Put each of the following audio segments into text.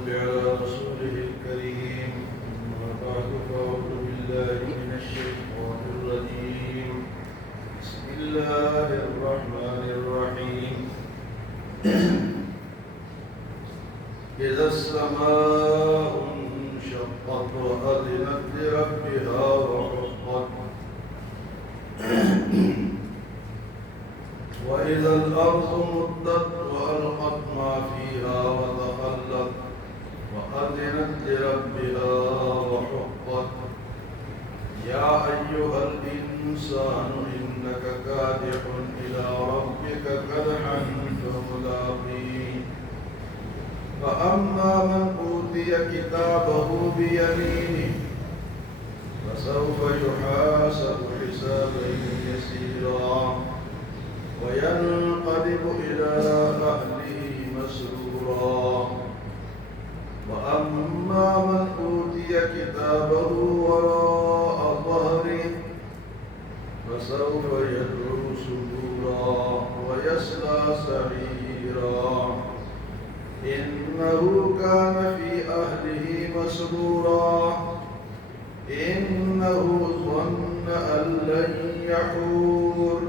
صل على رسوله الكريم. أما بعد فأعوذ بالله من الشيطان الرجيم. بسم الله الرحمن الرحيم. إذا السماء انشقت وأذنت لربها وحقت وإذا الأرض مدت وألقت ما فيها وتخلت وأذنت لربها وحقت. يا أيها الإنسان إنك كادح إلى ربك كدحا فملاقيه. فأما من أوتي كتابه بيمينه فسوف يحاسب حسابا يسيرا وينقلب إلى أهله مسرورا. وأما من أوتي كتابه وراء ظهره فسوف يدعو ثبورا ويصلى سعيرا. إنه كان في أهله مسرورا. إنه ظن أن لن يحور.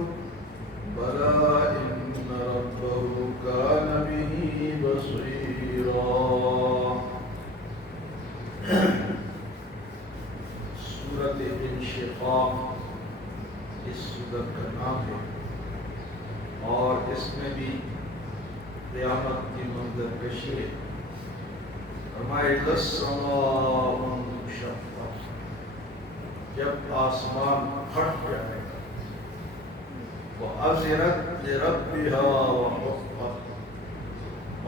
بلى إن ربه كان به بصيرا. سورة انشقاق اس سورت کا نام ہے اور اس میں بھی قیامت کی منظر کشی ہے. فرمایا اذا السماء انشقت، جب آسمان پھٹ جائے گا. وَأَذِنَتْ لِرَبِّهَا وَحُقَّتْ،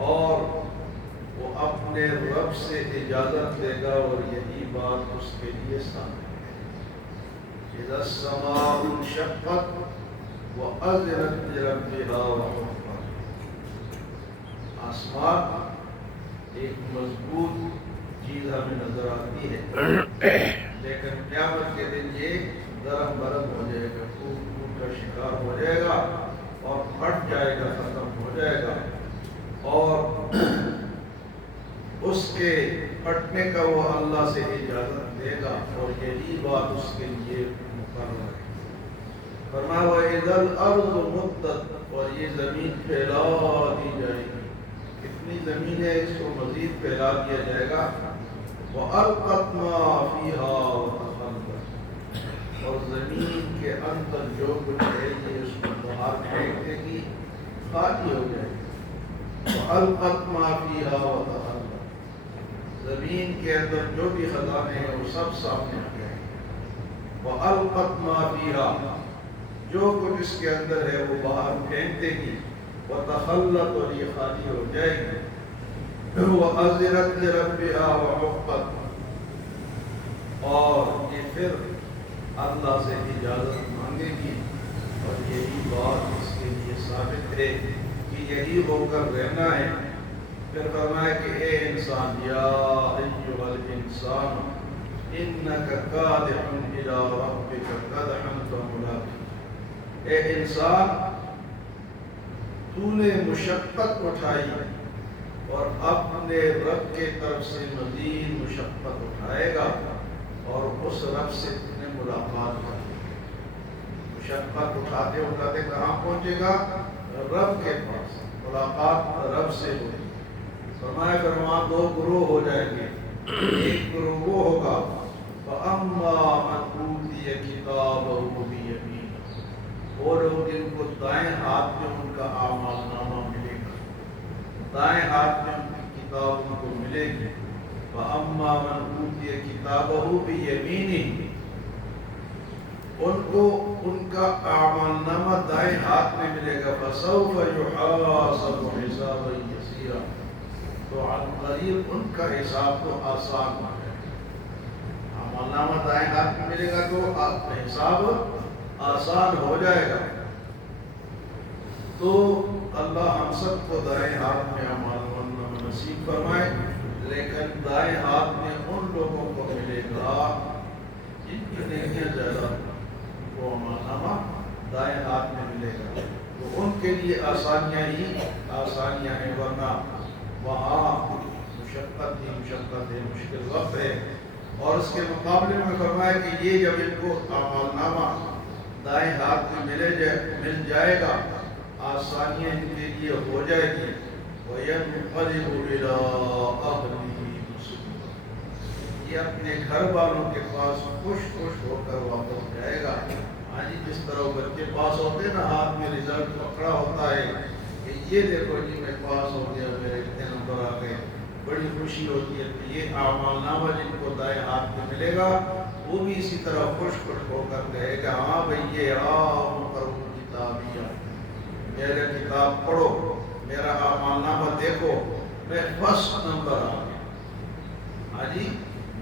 اور وہ اپنے رب سے اجازت لے گا اور یہی بات اس کے لیے سامنے ہے. اذا السماء انشقت وَأَذِنَتْ لِرَبِّهَا وَحُقَّتْ. آسمان ایک مضبوط چیز ہمیں نظر آتی ہے، لیکن قیامت کے دن یہ درم برم ہو جائے گا، ٹوٹ کا شکار ہو جائے گا اور پھٹ جائے گا، ختم ہو جائے گا. اور اس کے پھٹنے کا وہ اللہ سے اجازت دے گا اور یہی بات اس کے لیے مقرر ہے. فرمایا وَإِذَا الْأَرْضُ مُدَّتْ، اور یہ زمین پھیلا دی جائے گی. کتنی زمین ہے، اس کو مزید پھیلا دیا جائے گا. وَأَلْقَتْ مَا فِيهَا وَتَخَلَّتْ، اور زمین کے اندر جو کچھ ہے یہ اس کو باہر پھینک دے گی، خالی ہو جائے گی. وَأَلْقَتْ مَا فِيهَا وَتَخَلَّتْ، زمین کے اندر جو بھی خزانے ہیں وہ سب سامنے آ جائیں گے. وَأَلْقَتْ مَا فِيهَا، جو کچھ اس کے اندر ہے وہ باہر پھینک دے گی. وَتَخَلَّتْ، اور یہ خالی ہو جائے گی. وَأَذِنَتْ لِرَبِّهَا وَحُقَّتْ، اور یہ پھر اللہ سے اجازت مانگے گی اور یہی بات اس کے لیے ثابت ہے کہ یہی ہو کر رہنا ہے. پھر فرمایا کہ اے انسان، یا ایھا الانسان انک کادح الی ربک کدحا فملاقیہ. اے انسان، تو نے مشقت اٹھائی اور اپنے رب کے طرف سے مزید مشقت اٹھائے گا اور اس رب سے ملاقات کریں. مشقت اٹھاتے اٹھاتے کہاں پہنچے گا؟ رب کے پاس. ملاقات رب سے ہوگی. فرمایا کہ وہاں دو گروہ ہو جائیں گے. ایک گروہ وہ ہوگا فَأَمَّا مَنْ أُوتِيَ كِتَابَهُ بِيَمِينِهِ، وہ لوگ جن کو دائیں ہاتھ میں ان کا اعمال نامہ ملے گا، دائیں ہاتھ میں ان کی کتاب ان کو ملے گی. فَأَمَّا مَنْ أُوتِيَ كِتَابَهُ بِيَمِينِهِ، ان کو ان کا اعمال نامہ دائیں ہاتھ میں ملے گا. فَسَوْفَ يُحَاسَبُ حِسَابًا يَسِيرًا، تو عنقریب ان کا حساب تو آسان ہو جائے گا. اعمال نامہ دائیں ہاتھ میں ملے گا تو حساب آسان ہو جائے گا. تو اللہ ہم سب کو دائیں ہاتھ میں اعمال نامہ نصیب فرمائے. لیکن دائیں ہاتھ میں ان لوگوں کو ملے گا جن کی نیکیاں زیادہ، وہ امانامہ دائیں ہاتھ میں ملے گا. تو ان کے لیے آسانیاں ہی آسانیاں ہیں، ورنہ وہاں مشقت مشقت ہی مشقت ہے، مشکل وقت ہے. اور اس کے مقابلے میں فرمایا کہ یہ جب ان کو اعمال نامہ دائیں ہاتھ میں مل جائے گا، آسانیاں ان کے لیے ہو جائے گی. وَيَنْقَلِبُ إِلَىٰ أَهْلِهِ مَسْرُورًا، یہ اپنے گھر والوں کے پاس خوش ہو کر واپس جائے گا. ہاں جی، جس طرح بچے پاس ہوتے ہیں نا، ہاتھ میں رزلٹ پکڑا ہوتا ہے کہ یہ دیکھو جی میں پاس ہو گیا، میرے اتنے نمبر آ گئے، بڑی خوشی ہوتی ہے. تو یہ اعمال نامہ جن کو دائیں ہاتھ میں ملے گا وہ بھی اسی طرح خوش ہو کر کہے گا ہاں بھئی یہ کتابیہ، میرے کتاب پڑھو، میرا اعمال نامہ دیکھو، میں فرسٹ نمبر آ گیا. ہاں جی،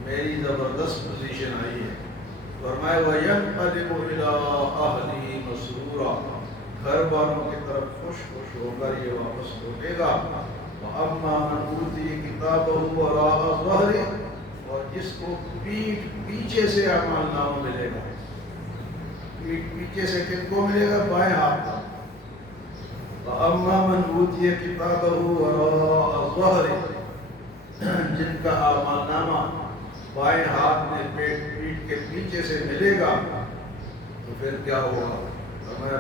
میری زبردست پوزیشن آئی ہے. فرمایا وَيَنْقَلِبُ إِلَىٰ أَهْلِهِ مَسْرُورًا، گھر والوں کی طرف خوش ہو کر یہ واپس لوٹے گا. وَأَمَّا مَنْ أُوتِيَ كِتَابَهُ وَرَاءَ ظَهْرِهِ، اور جس کو پیچھے سے اعمال نامہ ملے گا. پیچھے سے کن کو ملے گا؟ بائیں ہاتھ کا. وَأَمَّا مَنْ أُوتِيَ كِتَابَهُ وَرَاءَ ظَهْرِهِ، جن کا اعمال نامہ بائیں ہاتھ میں پیٹھ کے پیچھے سے ملے گا تو پھر کیا ہوگا؟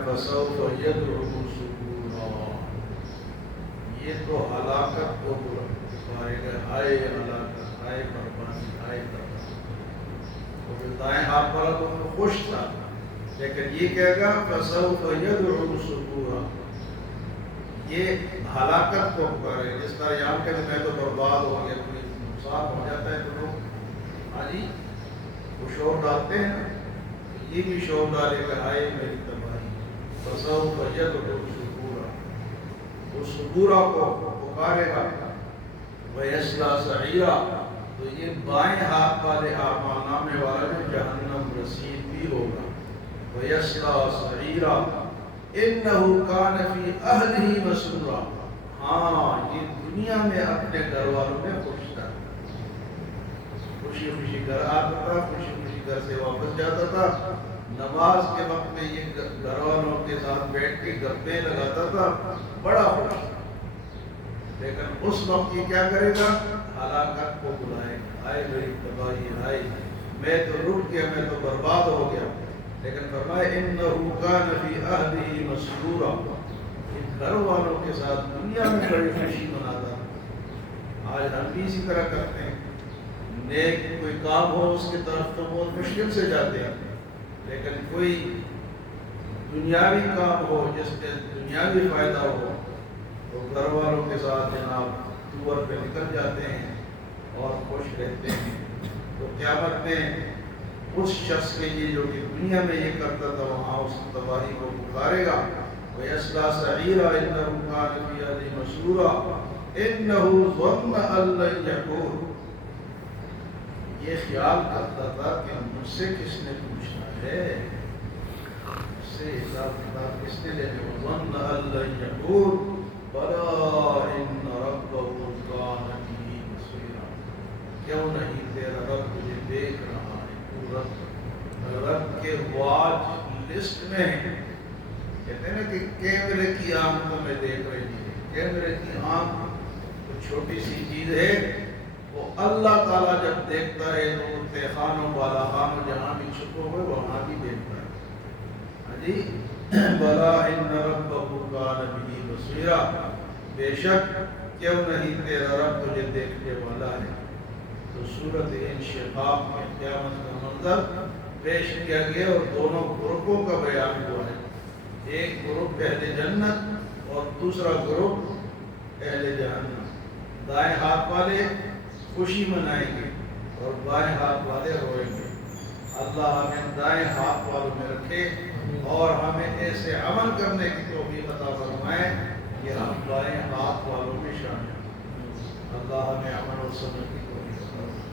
فَسَوْفَ يَدْعُو ثُبُورًا، یہ تو ہلاکت کو پکارے گا، ہائے ہلاکت، ہائے بربادی، ہائے تباہی. تو پھر دائیں ہاتھ والا تو خوش تھا، لیکن یہ کہے گا فَسَوْفَ يَدْعُو ثُبُورًا، یہ ہلاکت کو پکارے گا. جس طرح یہاں کہ میں تو برباد ہو گیا، کوئی نقصان ہو جاتا ہے تو لوگ ہاں جی وہ شور ڈالتے ہیں نا، یہ بھی شور ڈالے گا ہائے میری تباہی. فَسَوْفَ يَدْعُو ثُبُورًا، وہ ثبورا کو پکارے گا. وَيَصْلَىٰ سَعِيرًا، تو یہ بائیں ہاتھ والے اعمال نامے والا جو جہنم رسید بھی ہوگا. وَيَصْلَىٰ سَعِيرًا إِنَّهُ كَانَ فِي أَهْلِهِ مَسْرُورًا، ہاں یہ دنیا میں اپنے گھر والوں میں خوش تھا، خوشی خوشی گھر آتا تھا، خوشی خوشی گھر سے واپس جاتا تھا. نماز کے وقت میں یہ گھر والوں کے ساتھ بیٹھ کے گپیں لگاتا تھا، بڑا خوش. لیکن اس وقت یہ کیا کرے گا؟ ہلاکت کو بلائے گا، ہائے میری تباہی، ہائے میں تو لٹ گیا، میں تو برباد ہو گیا. لیکن فرمائے إِنَّهُ كَانَ فِي أَهْلِهِ مَسْرُورًا، یہ گھر والوں کے ساتھ دنیا میں بڑی خوشی مناتا تھا. آج ہم بھی اسی طرح کرتے ہیں، نیک کوئی کام ہو اس کی طرف تو بہت مشکل سے جاتے ہیں، لیکن کوئی دنیاوی کام ہو جس سے دنیاوی فائدہ ہو تو گھر والوں کے ساتھ جناب ٹور پہ نکل جاتے ہیں اور خوش رہتے ہیں. تو قیامت میں اس شخص کے لیے جو کہ دنیا میں یہ کرتا تھا وہاں اس تباہی کو پکارے گا. وَيَصْلَىٰ سَعِيرًا إِنَّهُ كَانَ فِي أَهْلِهِ مَسْرُورًا إِنَّهُ ظَنَّ أَن لَّن يَحُورَ، یہ خیال کرتا تھا کہ مجھ سے کس نے پوچھنا ہے، مجھ سے حساب کتاب کس نے لینا. وَظَنَّ أَن لَّن يَحُورَ بَلَىٰ إِنَّ رَبَّهُ كَانَ بِهِ بَصِيرًا، کیوں نہیں تیرا رب تجھے دیکھ رہا ہے. رب کے واچ لسٹ میں ہے. کہتے ہیں نا کہ کیمرے کی آنکھ تو میں دیکھ رہی ہے. کیمرے کی آنکھ تو چھوٹی سی چیز ہے، وہ اللہ تعالیٰ جب دیکھتا ہے تو وہ تہخانوں بالا خانوں جہاں بھی چھپو ہوئے وہاں بھی دیکھتا ہے. ہاں جی، بلا ان ربہ کان بہ بصیرا، بے شک کیوں نہیں تیرا رب تجھے دیکھنے والا ہے. تو سورۃ انشقاق میں قیامت کا منظر پیش کیا گیا اور دونوں گروپوں کا بیان ہوا ہے. ایک گروپ اہل جنت اور دوسرا گروپ اہل جہنم. دائیں ہاتھ والے خوشی منائیں گے اور بائیں ہاتھ والے روئیں گے. اللہ ہمیں دائیں ہاتھ والوں میں رکھے اور ہمیں ایسے عمل کرنے کی توفیق عطا فرمائے کہ ہم دائیں ہاتھ والوں میں شامل. اللہ ہمیں عمل اور سمجھ کی توفیق عطا فرمائے.